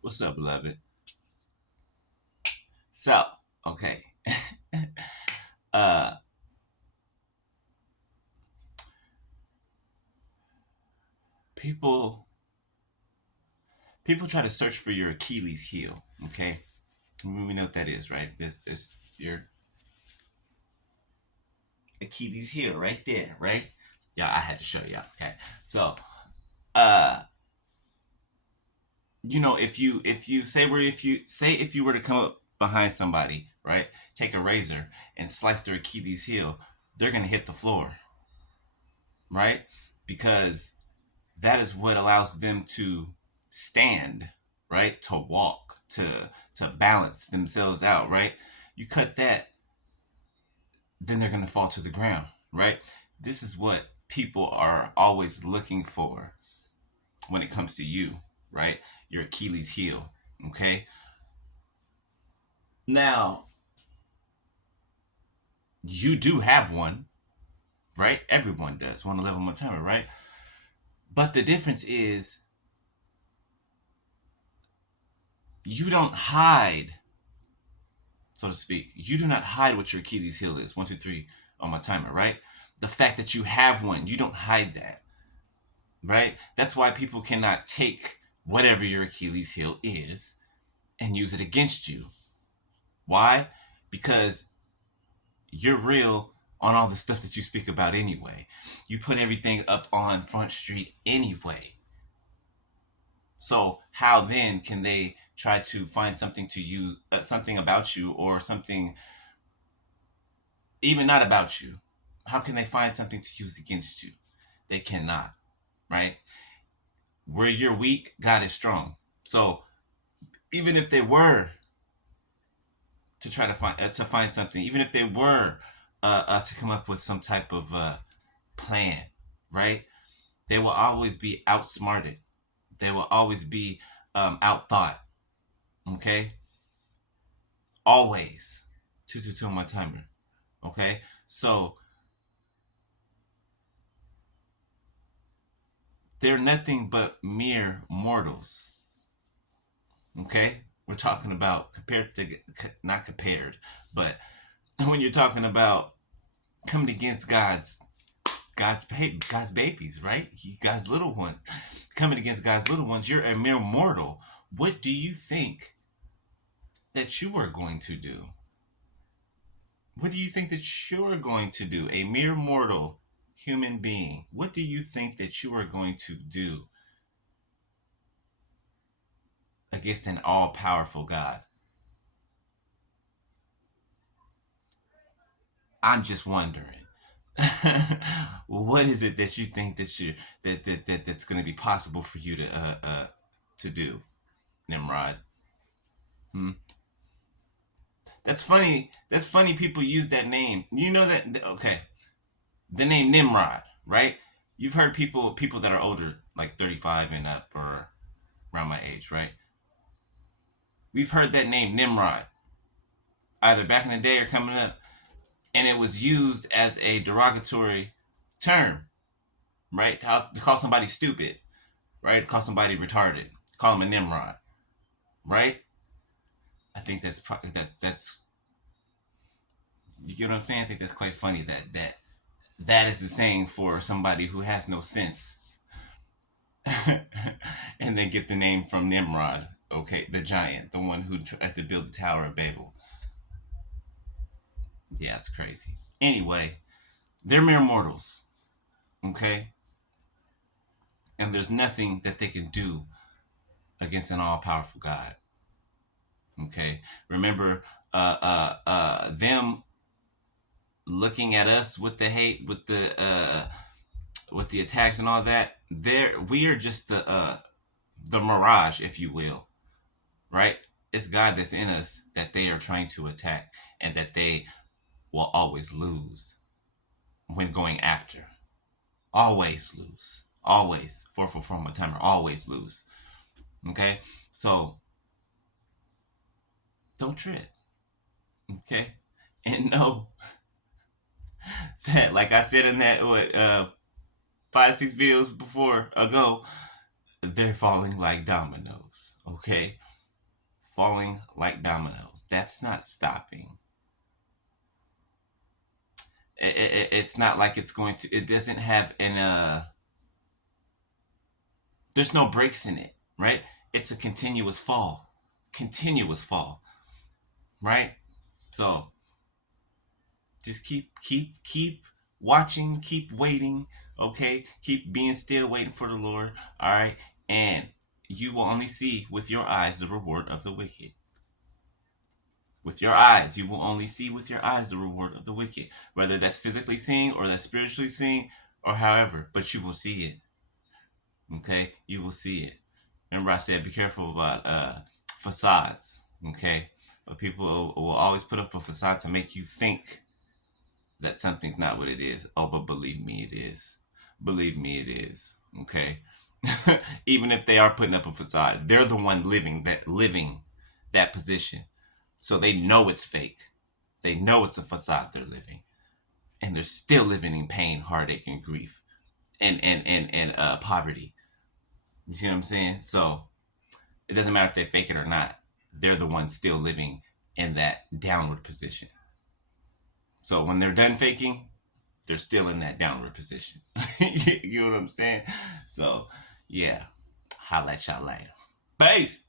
What's up, beloved? So, okay. uh people people try to search for your Achilles heel, okay? We know what that is, right? This your Achilles heel right there, right? Yeah, I had to show you. Okay. So, uh if you were to come up behind somebody, right? Take a razor and slice their Achilles heel, they're going to hit the floor, right? Because that is what allows them to stand, right? To walk, to balance themselves out, right? You cut that, then they're gonna fall to the ground, right? This is what people are always looking for when it comes to you, right? Your Achilles heel, okay? Now, you do have one, right? Everyone does, 111 one timer, right? But the difference is you don't hide, so to speak. You do not hide what your Achilles heel is. One, two, three on my timer, right? The fact that you have one, you don't hide that, right? That's why people cannot take whatever your Achilles heel is and use it against you. Why? Because you're real on all the stuff that you speak about anyway. You put everything up on Front Street anyway. So how then can they try to find something to you, something about you, or something even not about you? How can they find something to use against you? They cannot, right? Where you're weak, God is strong. So even if they were to try to find something, even if they were to come up with some type of plan, right? They will always be outsmarted. They will always be outthought. Okay, always. Two two two on my timer. Okay, so they're nothing but mere mortals. Okay, we're talking about compared to not compared, but when you're talking about coming against God's babies, right? God's little ones. Coming against God's little ones, you're a mere mortal. What do you think that you are going to do? What do you think that you're going to do? A mere mortal human being. What do you think that you are going to do against an all powerful God? I'm just wondering. What is it that you think that's going to be possible for you to do, Nimrod? Hmm? That's funny. That's funny. People use that name. You know that? Okay, the name Nimrod, right? You've heard people that are older, like 35 and up, or around my age, right? We've heard that name Nimrod either back in the day or coming up, and it was used as a derogatory term, right? To call somebody stupid, right? To call somebody retarded, call them a Nimrod, right? I think that's you get what I'm saying. I think that's quite funny that is the saying for somebody who has no sense, and they get the name from Nimrod. Okay, the giant, the one who tried to build the Tower of Babel. Yeah, it's crazy. Anyway, they're mere mortals. Okay, and there's nothing that they can do against an all-powerful God. Okay, remember, them looking at us with the hate, with the attacks and all that. We are just the mirage, if you will, right? It's God that's in us that they are trying to attack, and that they will always lose when going after. Always lose. Always. 444 my timer. Always lose. Okay? So don't trip. Okay? And know that, like I said in that, 5, 6 videos before ago, they're falling like dominoes. Okay, falling like dominoes. That's not stopping. It's not like it's going to. It doesn't have an There's no breaks in it, right? It's a continuous fall, right? So just keep watching, keep waiting, okay? Keep being still, waiting for the Lord, all right? And you will only see with your eyes the reward of the wicked. With your eyes, you will only see with your eyes the reward of the wicked, whether that's physically seeing or that's spiritually seeing or however, but you will see it. Okay, you will see it. Remember, I said be careful about facades. Okay, but people will always put up a facade to make you think that something's not what it is. Oh, but believe me, it is. Believe me, it is. Okay, even if they are putting up a facade, they're the one living that position, so they know it's fake. They know it's a facade they're living, and they're still living in pain, heartache, and grief, and poverty. You see what I'm saying? So it doesn't matter if they fake it or not. They're the ones still living in that downward position. So when they're done faking, they're still in that downward position. You know what I'm saying? So yeah, holla at y'all later. Peace.